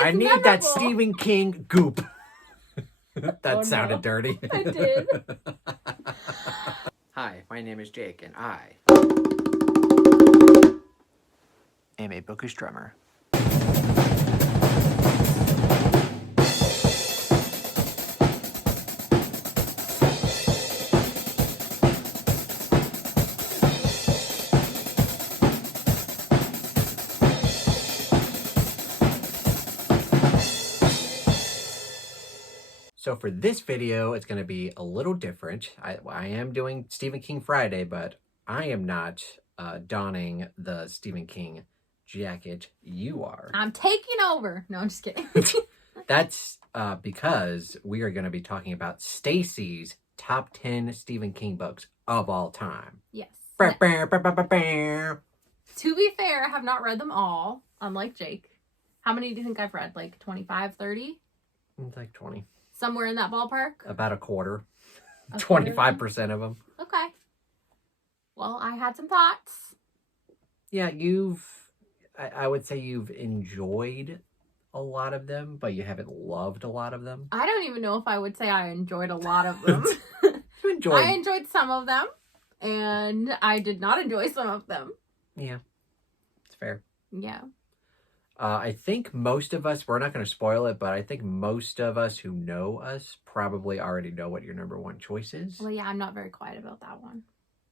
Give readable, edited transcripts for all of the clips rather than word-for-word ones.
I need that Stephen King goop. That sounded dirty. I did. Hi, my name is Jake, and I am a bookish drummer. So for this video, it's going to be a little different. I am doing Stephen King Friday, but I am not donning the Stephen King jacket. You are. I'm taking over. No, I'm just kidding. That's because we are going to be talking about Stacey's top 10 Stephen King books of all time. Yes. To be fair, I have not read them all, unlike Jake. How many do you think I've read? Like 25, 30? It's like 20. Somewhere in that ballpark? About a quarter. 25% of them. Okay. Well, I had some thoughts. Yeah, I would say you've enjoyed a lot of them, but you haven't loved a lot of them. I don't even know if I would say I enjoyed a lot of them. I enjoyed some of them, and I did not enjoy some of them. Yeah, it's fair. Yeah. I think most of us, we're not going to spoil it, but I think most of us who know us probably already know what your number one choice is. Well, yeah, I'm not very quiet about that one.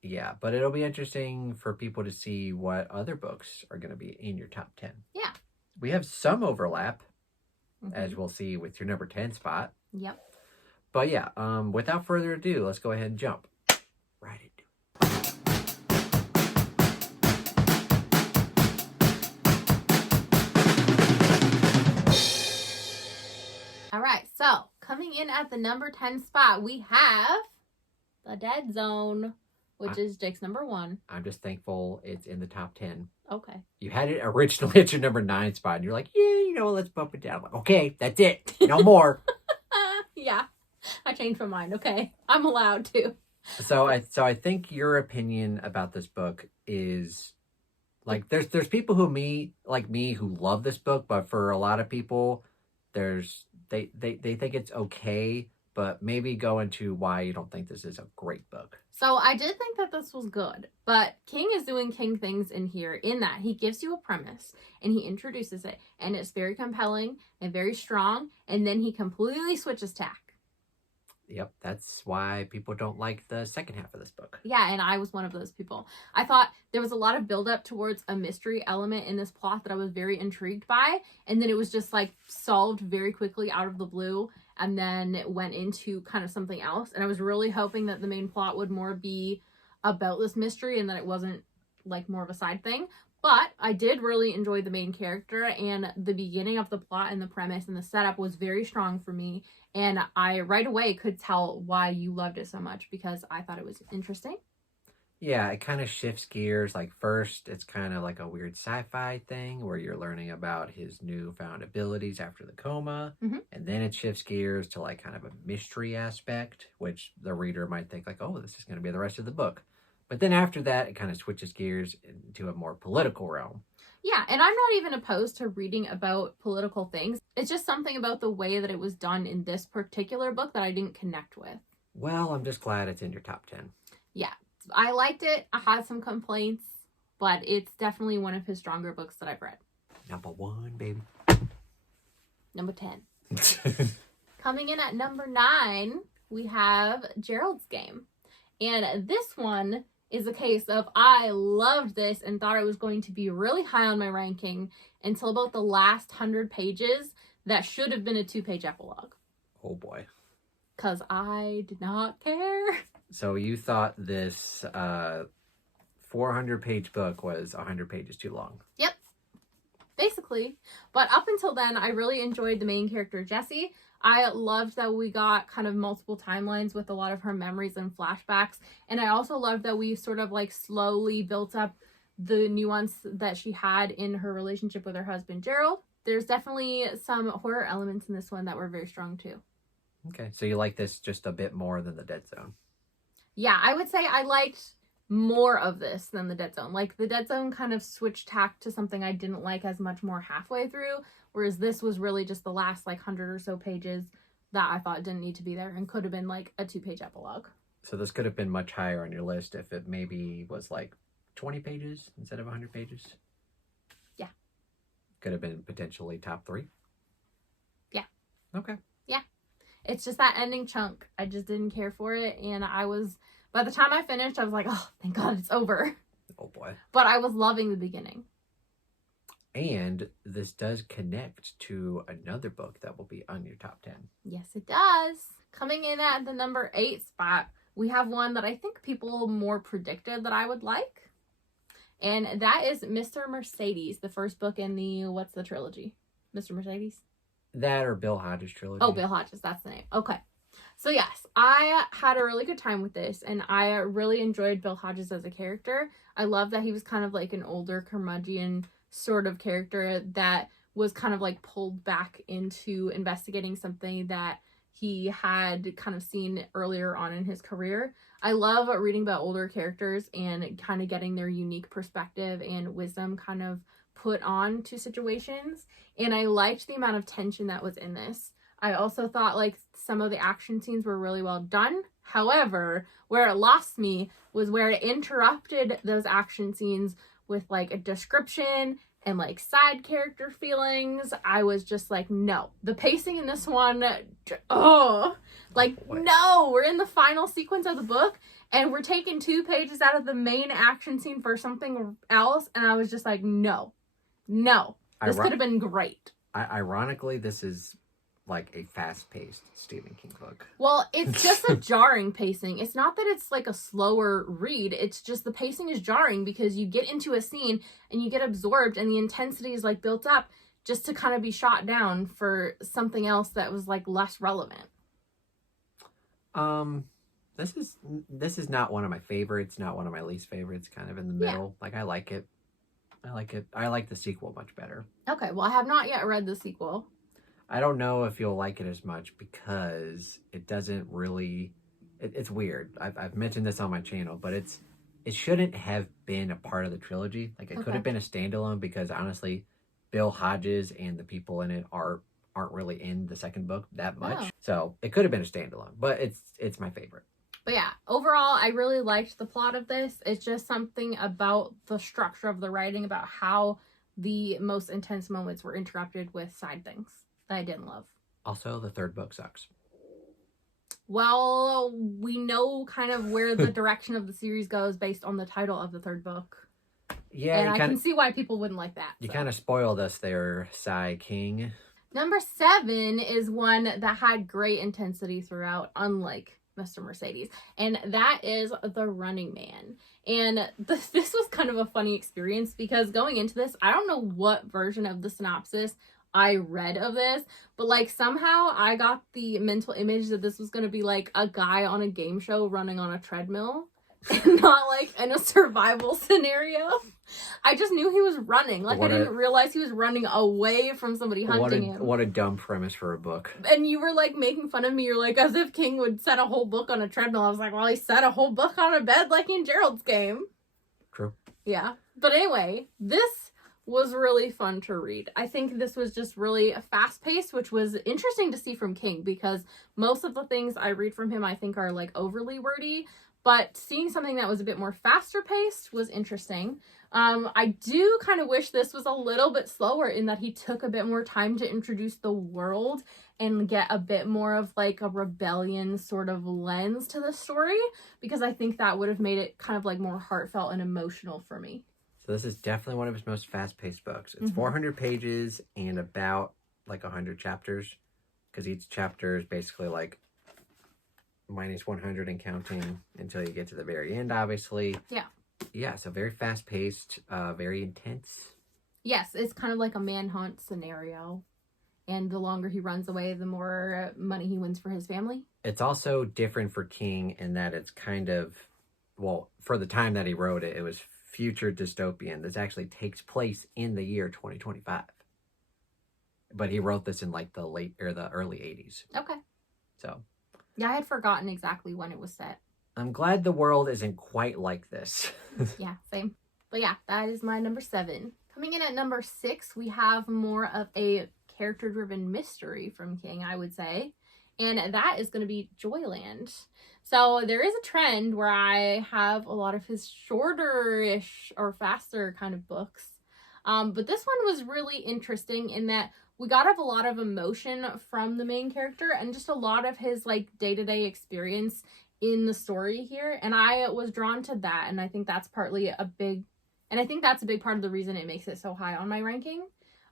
Yeah, but it'll be interesting for people to see what other books are going to be in your top 10. Yeah. We have some overlap, as we'll see with your number 10 spot. Yep. But yeah, without further ado, let's go ahead and jump right into it. All right, so coming in at the number 10 spot, we have The Dead Zone, which is Jake's number 1. I'm just thankful it's in the top 10. Okay. You had it originally at your number 9 spot, and you're like, yeah, let's bump it down. I'm like, okay, that's it. No more. Yeah, I changed my mind. Okay, I'm allowed to. So I think your opinion about this book is like there's people who like me who love this book, but for a lot of people, they think it's okay, but maybe go into why you don't think this is a great book. So I did think that this was good, but King is doing King things in here in that he gives you a premise and he introduces it, and it's very compelling and very strong, and then he completely switches tack. Yep, that's why people don't like the second half of this book. Yeah, and I was one of those people. I thought there was a lot of buildup towards a mystery element in this plot that I was very intrigued by, and then it was just like solved very quickly out of the blue, and then it went into kind of something else, and I was really hoping that the main plot would more be about this mystery and that it wasn't like more of a side thing. But I did really enjoy the main character, and the beginning of the plot and the premise and the setup was very strong for me. And I right away could tell why you loved it so much, because I thought it was interesting. Yeah, it kind of shifts gears. Like first, it's kind of like a weird sci-fi thing where you're learning about his newfound abilities after the coma. And then it shifts gears to like kind of a mystery aspect, which the reader might think like, oh, this is going to be the rest of the book. But then after that, it kind of switches gears into a more political realm. Yeah, and I'm not even opposed to reading about political things. It's just something about the way that it was done in this particular book that I didn't connect with. Well, I'm just glad it's in your top 10. Yeah, I liked it. I had some complaints, but it's definitely one of his stronger books that I've read. Number 1, baby. Number 10. Coming in at number 9, we have Gerald's Game. And this one is a case of I loved this and thought it was going to be really high on my ranking until about the last 100 pages that should have been a 2-page epilogue. Oh boy. Because I did not care. So you thought this 400-page book was 100 pages too long. Yep. Basically. But up until then, I really enjoyed the main character, Jessie. I loved that we got kind of multiple timelines with a lot of her memories and flashbacks. And I also loved that we sort of like slowly built up the nuance that she had in her relationship with her husband, Gerald. There's definitely some horror elements in this one that were very strong too. Okay, so you like this just a bit more than The Dead Zone. Yeah, I would say I liked more of this than The Dead Zone. Like, The Dead Zone kind of switched tack to something I didn't like as much more halfway through, Whereas this was really just the last like 100 or so pages that I thought didn't need to be there and could have been like a 2-page epilogue. So this could have been much higher on your list if it maybe was like 20 pages instead of 100 pages. Yeah. Could have been potentially top 3. Yeah. Okay. Yeah. It's just that ending chunk. I just didn't care for it. And by the time I finished, I was like, oh, thank God it's over. Oh boy. But I was loving the beginning. And this does connect to another book that will be on your top 10. Yes, it does. Coming in at the number 8 spot, we have one that I think people more predicted that I would like. And that is Mr. Mercedes, the first book in what's the trilogy? Mr. Mercedes? That or Bill Hodges trilogy. Oh, Bill Hodges, that's the name. Okay. So yes, I had a really good time with this, and I really enjoyed Bill Hodges as a character. I love that he was kind of like an older curmudgeon sort of character that was kind of like pulled back into investigating something that he had kind of seen earlier on in his career. I love reading about older characters and kind of getting their unique perspective and wisdom kind of put on to situations. And I liked the amount of tension that was in this. I also thought like some of the action scenes were really well done. However, where it lost me was where it interrupted those action scenes with like a description and like side character feelings. I was just like, no. The pacing in this one, no, we're in the final sequence of the book and we're taking 2 pages out of the main action scene for something else. And I was just like, no. This could have been great. Ironically, this is like a fast-paced Stephen King book. Well, it's just a jarring pacing. It's not that it's like a slower read. It's just the pacing is jarring because you get into a scene and you get absorbed and the intensity is like built up just to kind of be shot down for something else that was like less relevant. This is not one of my favorites, not one of my least favorites, kind of in the middle. Yeah. Like I like it. I like the sequel much better. Okay, well I have not yet read the sequel. I don't know if you'll like it as much because it doesn't really... It's weird. I've mentioned this on my channel, but it shouldn't have been a part of the trilogy. Like, it could have been a standalone because, honestly, Bill Hodges and the people in it aren't really in the second book that much. Oh. So, it could have been a standalone, but it's my favorite. But yeah, overall, I really liked the plot of this. It's just something about the structure of the writing, about how the most intense moments were interrupted with side things that I didn't love. Also, the third book sucks. Well, we know kind of where the direction of the series goes based on the title of the third book. Yeah, and I can see why people wouldn't like that. You kind of spoiled us there, Cy King. Number 7 is one that had great intensity throughout, unlike Mr. Mercedes, and that is The Running Man. And this was kind of a funny experience because going into this, I don't know what version of the synopsis I read of this, but like somehow I got the mental image that this was going to be like a guy on a game show running on a treadmill and not like in a survival scenario. I just knew he was running. Like I didn't realize he was running away from somebody hunting him. What a dumb premise for a book. And you were like making fun of me. You're like, as if King would set a whole book on a treadmill. I was like, well, he set a whole book on a bed like in Gerald's Game. True. Yeah. But anyway, this was really fun to read. I think this was just really fast-paced, which was interesting to see from King because most of the things I read from him I think are like overly wordy, but seeing something that was a bit more faster-paced was interesting. I do kind of wish this was a little bit slower in that he took a bit more time to introduce the world and get a bit more of like a rebellion sort of lens to the story, because I think that would have made it kind of like more heartfelt and emotional for me. So this is definitely one of his most fast-paced books. It's 400 pages and about like 100 chapters, because each chapter is basically like minus 100 and counting until you get to the very end, obviously. Yeah, so very fast-paced, very intense. Yes, it's kind of like a manhunt scenario. And the longer he runs away, the more money he wins for his family. It's also different for King in that it's kind of, well, for the time that he wrote it, it was future dystopian. This actually takes place in the year 2025. But he wrote this in like the early 80s. Okay. So. Yeah, I had forgotten exactly when it was set. I'm glad the world isn't quite like this. Yeah, same. But yeah, that is my number 7. Coming in at number 6, we have more of a character-driven mystery from King, I would say. And that is going to be Joyland. So there is a trend where I have a lot of his shorter-ish or faster kind of books. But this one was really interesting in that we got a lot of emotion from the main character and just a lot of his like day-to-day experience in the story here. And I was drawn to that. And I think that's a big part of the reason it makes it so high on my ranking.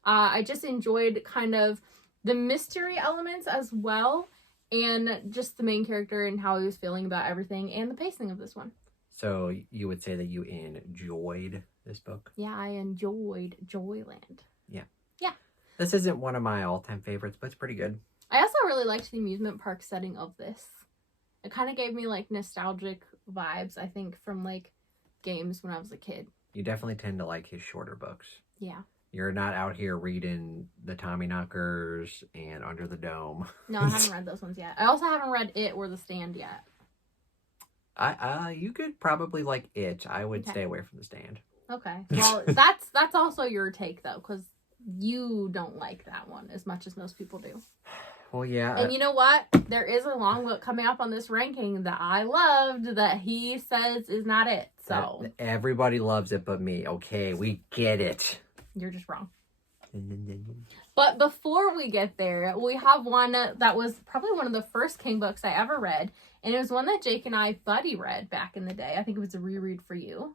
I just enjoyed kind of the mystery elements as well, and just the main character and how he was feeling about everything, and the pacing of this one. So you would say that you enjoyed this book? Yeah, I enjoyed Joyland. Yeah. Yeah. This isn't one of my all-time favorites, but it's pretty good. I also really liked the amusement park setting of this. It kind of gave me like nostalgic vibes, I think, from like games when I was a kid. You definitely tend to like his shorter books. Yeah. You're not out here reading the Tommyknockers and Under the Dome. No, I haven't read those ones yet. I also haven't read It or The Stand yet. You could probably like It. I would stay away from The Stand. Okay. Well, that's also your take though, because you don't like that one as much as most people do. Well, yeah. And you know what? There is a long book coming up on this ranking that I loved that he says is not it. So everybody loves it but me. Okay, we get it. You're just wrong. But before we get there, we have one that was probably one of the first King books I ever read. And it was one that Jake and I buddy read back in the day. I think it was a reread for you.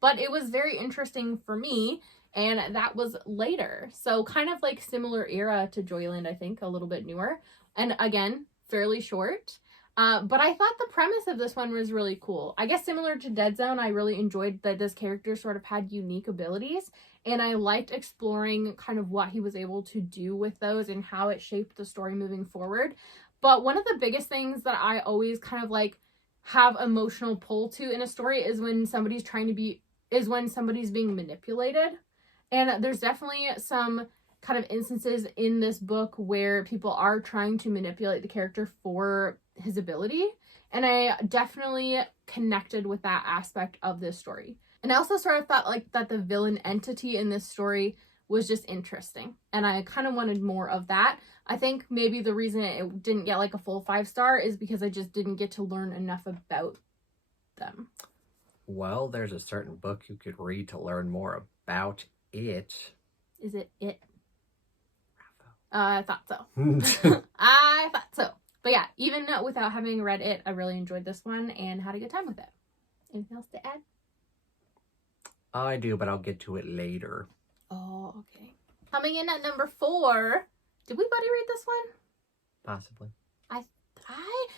But it was very interesting for me. And that was later. So kind of like similar era to Joyland, I think. A little bit newer. And again, fairly short. But I thought the premise of this one was really cool. I guess similar to Dead Zone, I really enjoyed that this character sort of had unique abilities. And I liked exploring kind of what he was able to do with those and how it shaped the story moving forward. But one of the biggest things that I always kind of like have emotional pull to in a story is when somebody's being manipulated. And there's definitely some kind of instances in this book where people are trying to manipulate the character for his ability. And I definitely connected with that aspect of this story. And I also sort of thought like that the villain entity in this story was just interesting. And I kind of wanted more of that. I think maybe the reason it didn't get like a full 5-star is because I just didn't get to learn enough about them. Well, there's a certain book you could read to learn more about it. Is it It? I thought so. I thought so. But yeah, even without having read It, I really enjoyed this one and had a good time with it. Anything else to add? I do, but I'll get to it later. Oh, okay. Coming in at number 4. Did we buddy read this one? Possibly.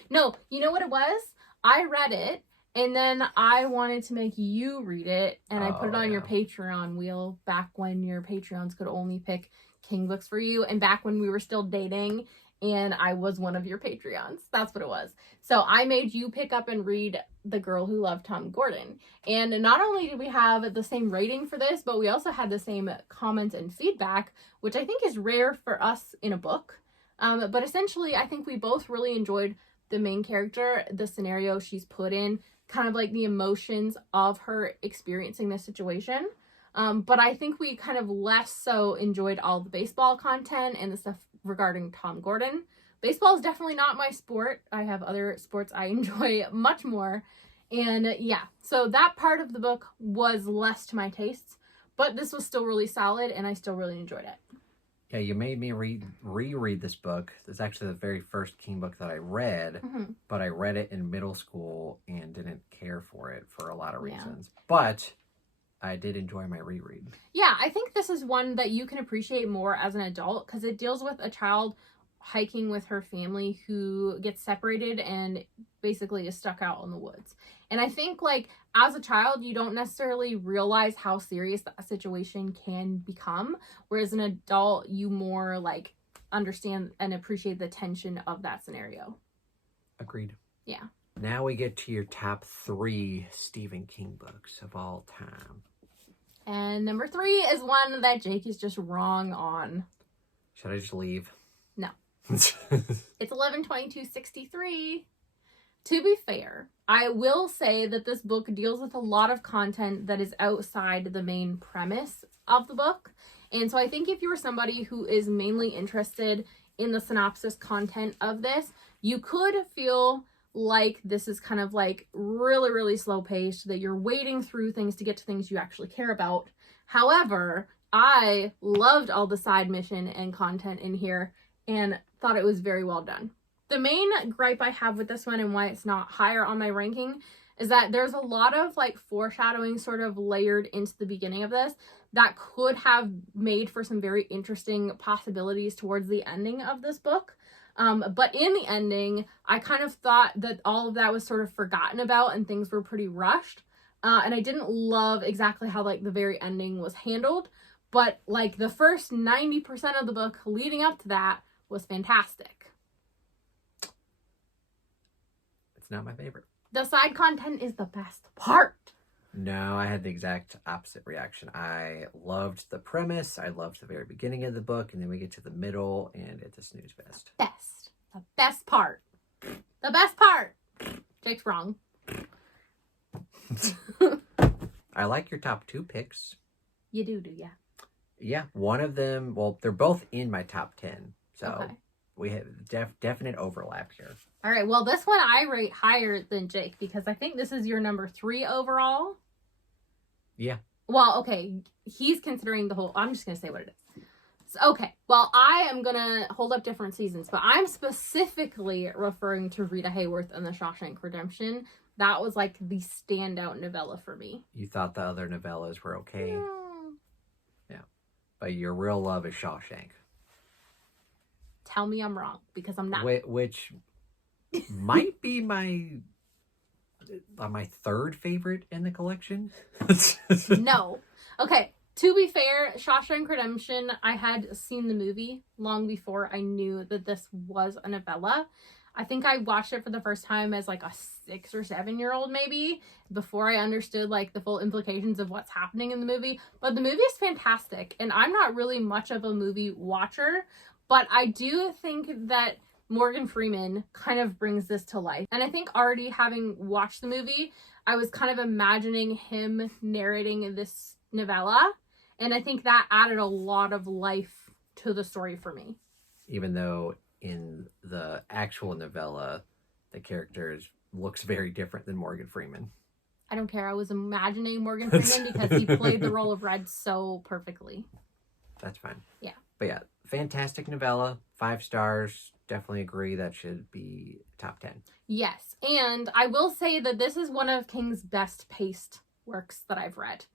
No, you know what it was? I read it, and then I wanted to make you read it, and I put it on your Patreon wheel back when your Patreons could only pick King books for you, and back when we were still dating, and I was one of your Patreons. That's what it was. So I made you pick up and read The Girl Who Loved Tom Gordon. And not only did we have the same rating for this, but we also had the same comments and feedback, which I think is rare for us in a book. But essentially, I think we both really enjoyed the main character, the scenario she's put in, kind of like the emotions of her experiencing this situation. But I think we kind of less so enjoyed all the baseball content and the stuff regarding Tom Gordon. Baseball is definitely not my sport. I have other sports I enjoy much more. And yeah, so that part of the book was less to my tastes, but this was still really solid and I still really enjoyed it. Yeah, you made me reread this book. It's actually the very first King book that I read, but I read it in middle school and didn't care for it for a lot of reasons. But I did enjoy my reread. Yeah, I think this is one that you can appreciate more as an adult because it deals with a child hiking with her family who gets separated and basically is stuck out in the woods. And I think like as a child, you don't necessarily realize how serious that situation can become. Whereas an adult, you more like understand and appreciate the tension of that scenario. Agreed. Yeah. Now we get to your top 3 Stephen King books of all time. And number 3 is one that Jake is just wrong on. Should I just leave? No. It's 11/22/63. To be fair, I will say that this book deals with a lot of content that is outside the main premise of the book. And so I think if you were somebody who is mainly interested in the synopsis content of this, you could feel like this is kind of like really, really slow paced, that you're wading through things to get to things you actually care about. However, I loved all the side mission and content in here and thought it was very well done. The main gripe I have with this one and why it's not higher on my ranking is that there's a lot of like foreshadowing sort of layered into the beginning of this that could have made for some very interesting possibilities towards the ending of this book. But in the ending, I kind of thought that all of that was sort of forgotten about and things were pretty rushed. And I didn't love exactly how like the very ending was handled, but like the first 90% of the book leading up to that was fantastic. It's not my favorite. The side content is the best part. No, I had the exact opposite reaction. I loved the premise. I loved the very beginning of the book, and then we get to the middle, and it's a snooze fest. Best. The best part. The best part. Jake's wrong. I like your top 2 picks. You do ya? Yeah, one of them, well, they're both in my top 10. So Okay. we have definite overlap here. All right, well, this one I rate higher than Jake because I think this is your number 3 overall. Yeah. Well, okay, he's considering the whole, I'm just going to say what it is. So, okay, well, I am going to hold up different seasons, but I'm specifically referring to Rita Hayworth and the Shawshank Redemption. That was like the standout novella for me. You thought the other novellas were okay? Mm. Yeah. But your real love is Shawshank. Tell me I'm wrong because I'm not. Which might be my 3rd favorite in the collection. No. Okay, to be fair, Shawshank Redemption, I had seen the movie long before I knew that this was a novella. I think I watched it for the first time as like a 6 or 7-year-old maybe, before I understood like the full implications of what's happening in the movie. But the movie is fantastic, and I'm not really much of a movie watcher, but I do think that Morgan Freeman kind of brings this to life. And I think already having watched the movie, I was kind of imagining him narrating this novella. And I think that added a lot of life to the story for me. Even though in the actual novella, the character looks very different than Morgan Freeman. I don't care. I was imagining Morgan Freeman because he played the role of Red so perfectly. That's fine. Yeah. But yeah, fantastic novella. 5 stars. Definitely agree that should be top 10. Yes. And I will say that this is one of King's best paced works that I've read.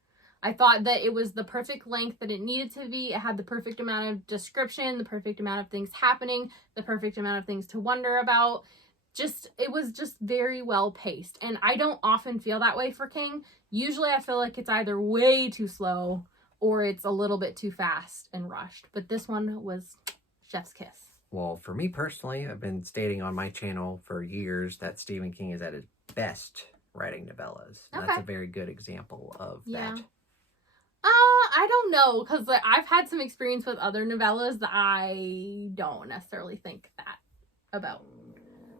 I thought that it was the perfect length that it needed to be. It had the perfect amount of description, the perfect amount of things happening, the perfect amount of things to wonder about. It was just very well paced. And I don't often feel that way for King. Usually I feel like it's either way too slow or it's a little bit too fast and rushed. But this one was chef's kiss. Well, for me personally, I've been stating on my channel for years that Stephen King is at his best writing novellas. And that's a very good example of that. I don't know, because I've had some experience with other novellas that I don't necessarily think that about.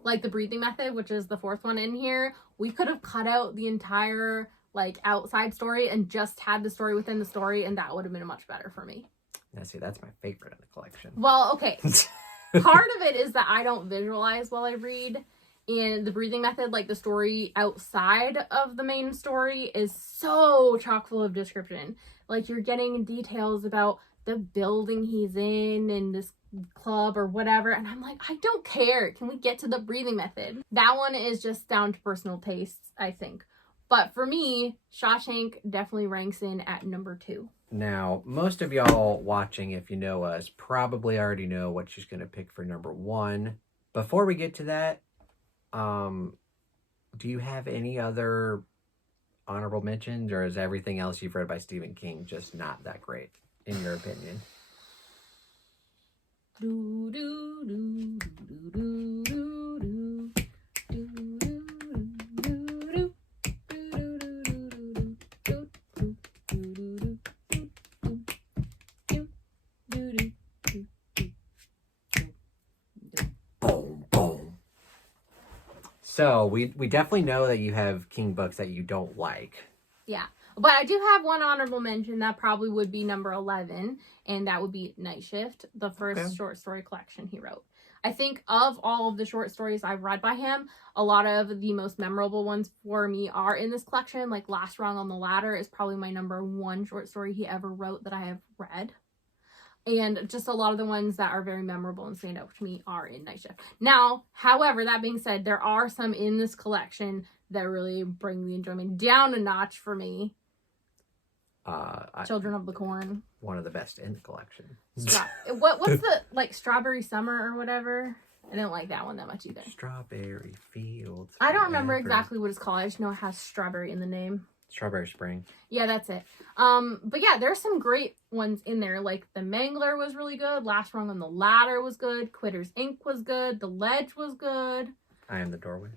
Like The Breathing Method, which is the 4th one in here. We could have cut out the entire like outside story and just had the story within the story, and that would have been much better for me. Now, see, that's my favorite in the collection. Well, okay. Part of it is that I don't visualize while I read. And The Breathing Method, like the story outside of the main story, is so chock full of description. Like you're getting details about the building he's in and this club or whatever. And I'm like, I don't care. Can we get to The Breathing Method? That one is just down to personal tastes, I think. But for me, Shawshank definitely ranks in at number 2. Now, most of y'all watching, if you know us, probably already know what she's going to pick for number 1. Before we get to that, do you have any other honorable mentions, or is everything else you've read by Stephen King just not that great, in your opinion? So we definitely know that you have King books that you don't like. Yeah. But I do have one honorable mention that probably would be number 11, and that would be Night Shift, the first short story collection he wrote. I think of all of the short stories I've read by him, a lot of the most memorable ones for me are in this collection. Like Last Rung on the Ladder is probably my number 1 short story he ever wrote that I have read. And just a lot of the ones that are very memorable and stand out to me are in Night Shift. Now, however, that being said, there are some in this collection that really bring the enjoyment down a notch for me. Children of the Corn. One of the best in the collection. What's the, like, Strawberry Summer or whatever? I didn't like that one that much either. Strawberry Fields. I don't remember exactly what it's called. I just know it has strawberry in the name. Strawberry Spring. Yeah, that's it. But yeah, there's some great ones in there. Like The Mangler was really good. Last Rung on the Ladder was good. Quitters Inc. was good. The Ledge was good. I Am the Doorway.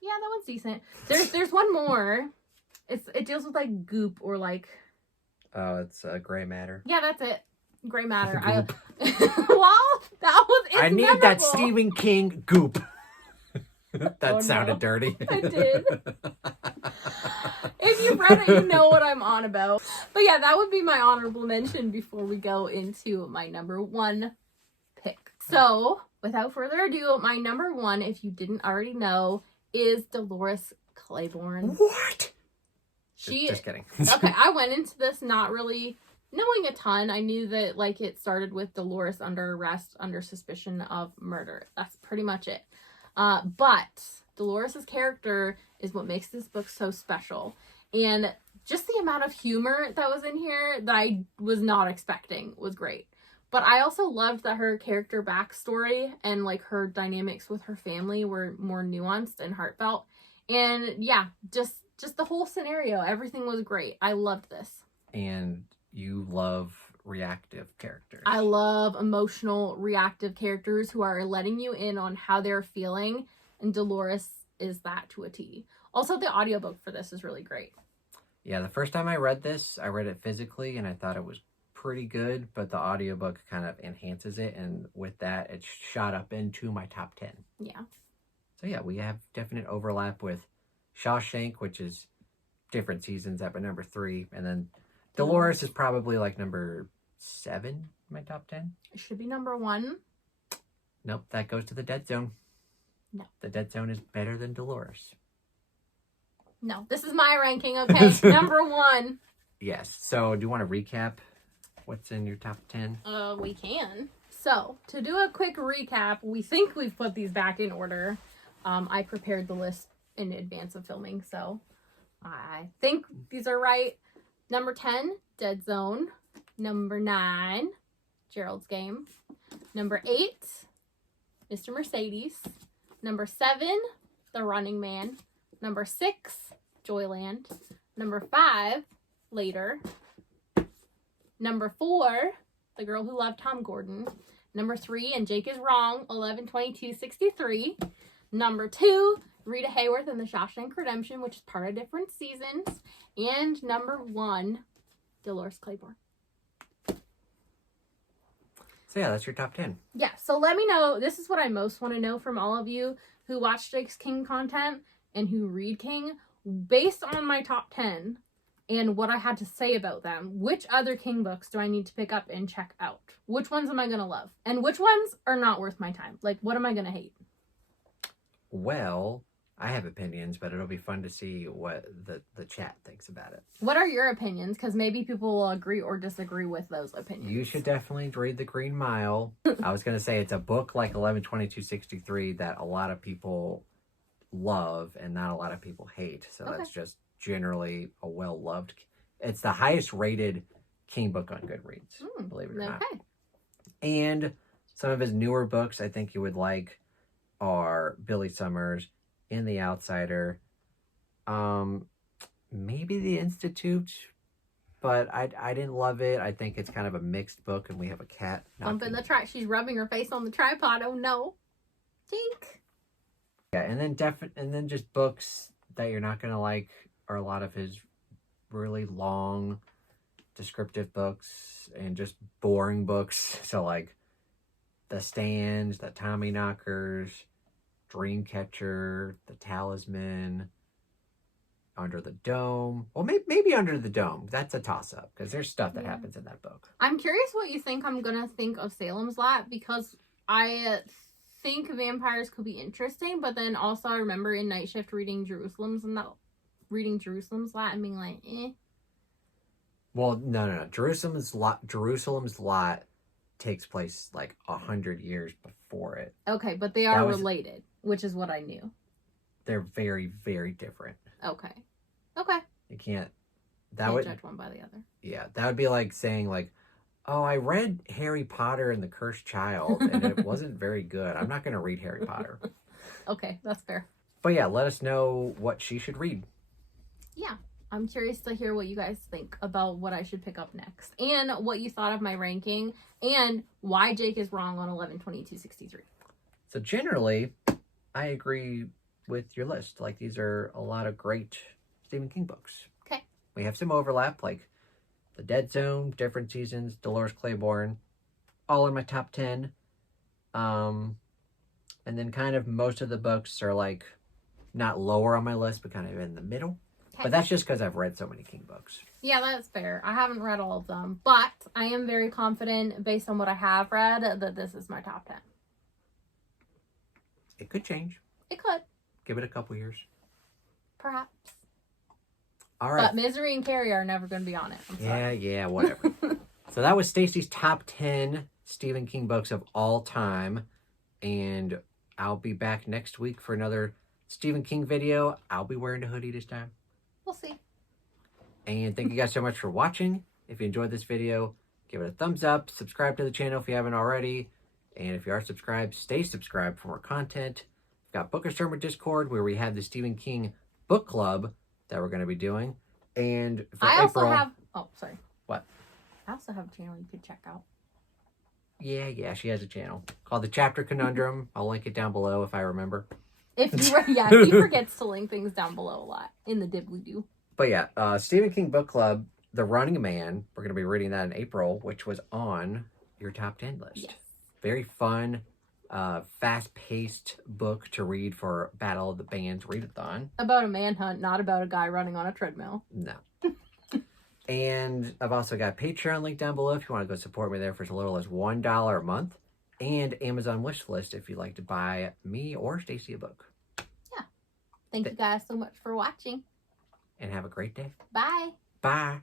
Yeah, that one's decent. There's one more. It deals with like goop or like. Oh, it's Gray Matter. Yeah, that's it. Gray Matter. Well, that was. I need memorable. That Stephen King goop. That sounded dirty. I did. If you've read it, you know what I'm on about. But yeah, that would be my honorable mention before we go into my number 1 pick. So, without further ado, my number 1, if you didn't already know, is Dolores Claiborne. What? Just kidding. Okay, I went into this not really knowing a ton. I knew that like it started with Dolores under arrest under suspicion of murder. That's pretty much it. But Dolores' character is what makes this book so special. And just the amount of humor that was in here that I was not expecting was great. But I also loved that her character backstory and like her dynamics with her family were more nuanced and heartfelt. And yeah, just the whole scenario, everything was great. I loved this. And you love reactive characters. I love emotional, reactive characters who are letting you in on how they're feeling. And Dolores is that to a T. Also, the audiobook for this is really great. Yeah, the first time I read this, I read it physically and I thought it was pretty good, but the audiobook kind of enhances it. And with that, it shot up into my top 10. Yeah. So yeah, we have definite overlap with Shawshank, which is different seasons up at number 3. And then Dolores is probably like number 7 in my top 10. It should be number 1. Nope, that goes to the Dead Zone. No. The Dead Zone is better than Dolores. No, this is my ranking, okay? Number 1. Yes. So do you want to recap what's in your top 10? We can. So, to do a quick recap, we think we've put these back in order. I prepared the list in advance of filming, so I think these are right. Number 10, Dead Zone. Number 9, Gerald's Game. Number 8, Mr. Mercedes. Number 7, The Running Man. Number 6, Joyland. Number 5, Later. Number 4, The Girl Who Loved Tom Gordon. Number 3, And Jake is Wrong, 11/22/63. Number 2, Rita Hayworth and the Shawshank Redemption, which is part of different seasons. And number 1, Dolores Claiborne. So yeah, that's your top 10. Yeah, so let me know. This is what I most want to know from all of you who watch Jake's King content and who read King. Based on my top 10 and what I had to say about them, which other King books do I need to pick up and check out? Which ones am I going to love? And which ones are not worth my time? Like, what am I going to hate? Well, I have opinions, but it'll be fun to see what the chat thinks about it. What are your opinions? Because maybe people will agree or disagree with those opinions. You should definitely read The Green Mile. I was going to say it's a book like 11/22/63 that a lot of people love and not a lot of people hate. So that's just generally a well-loved. It's the highest rated King book on Goodreads, believe it or not. And some of his newer books I think you would like are Billy Summers, In the Outsider, maybe The Institute, but I didn't love it. I think it's kind of a mixed book, and we have a cat. Bumping the tripod. She's rubbing her face on the tripod. Oh no. Tink. Yeah, and then just books that you're not gonna like are a lot of his really long, descriptive books and just boring books. So like The Stand, The Tommyknockers, Dreamcatcher, The Talisman. Under the Dome. Well, maybe Under the Dome. That's a toss-up because there's stuff that happens in that book. I'm curious what you think I'm going to think of Salem's Lot, because I think vampires could be interesting, but then also I remember in Night Shift reading Jerusalem's Lot and being like, eh. Well, no. Jerusalem's Lot takes place like 100 years before it. Okay, but they are related, which is what I knew. They're very, very different. Okay. You can't Judge one by the other. Yeah, that would be like saying like, oh, I read Harry Potter and the Cursed Child and it wasn't very good. I'm not going to read Harry Potter. Okay, that's fair. But yeah, let us know what she should read. Yeah, I'm curious to hear what you guys think about what I should pick up next, and what you thought of my ranking, and why Jake is wrong on 11/22/63. So generally, I agree with your list. Like, these are a lot of great Stephen King books. Okay. We have some overlap, like The Dead Zone, Different Seasons, Dolores Claiborne, all in my top 10. And then kind of most of the books are like not lower on my list, but kind of in the middle. Okay. But that's just because I've read so many King books. Yeah, that's fair. I haven't read all of them, but I am very confident, based on what I have read, that this is my top 10. It could change. It could. Give it a couple years. Perhaps. All right. But Misery and Carrie are never going to be on it. I'm sorry. Yeah, whatever. So that was Stacey's top 10 Stephen King books of all time. And I'll be back next week for another Stephen King video. I'll be wearing a hoodie this time. We'll see. And thank you guys so much for watching. If you enjoyed this video, give it a thumbs up. Subscribe to the channel if you haven't already. And if you are subscribed, stay subscribed for more content. We've got Booker Sermon Discord, where we have the Stephen King book club that we're going to be doing. And for I April, also have... Oh, sorry. What? I also have a channel you could check out. Yeah, she has a channel called The Chapter Conundrum. I'll link it down below if I remember. If he forgets to link things down below a lot in the dibbly-doo. But yeah, Stephen King Book Club, The Running Man. We're going to be reading that in April, which was on your top 10 list. Yes. Very fun, fast-paced book to read for Battle of the Bands readathon. About a manhunt, not about a guy running on a treadmill. No. And I've also got Patreon link down below if you want to go support me there for as little as $1 a month. And Amazon wishlist if you'd like to buy me or Stacey a book. Yeah. Thank you guys so much for watching. And have a great day. Bye. Bye.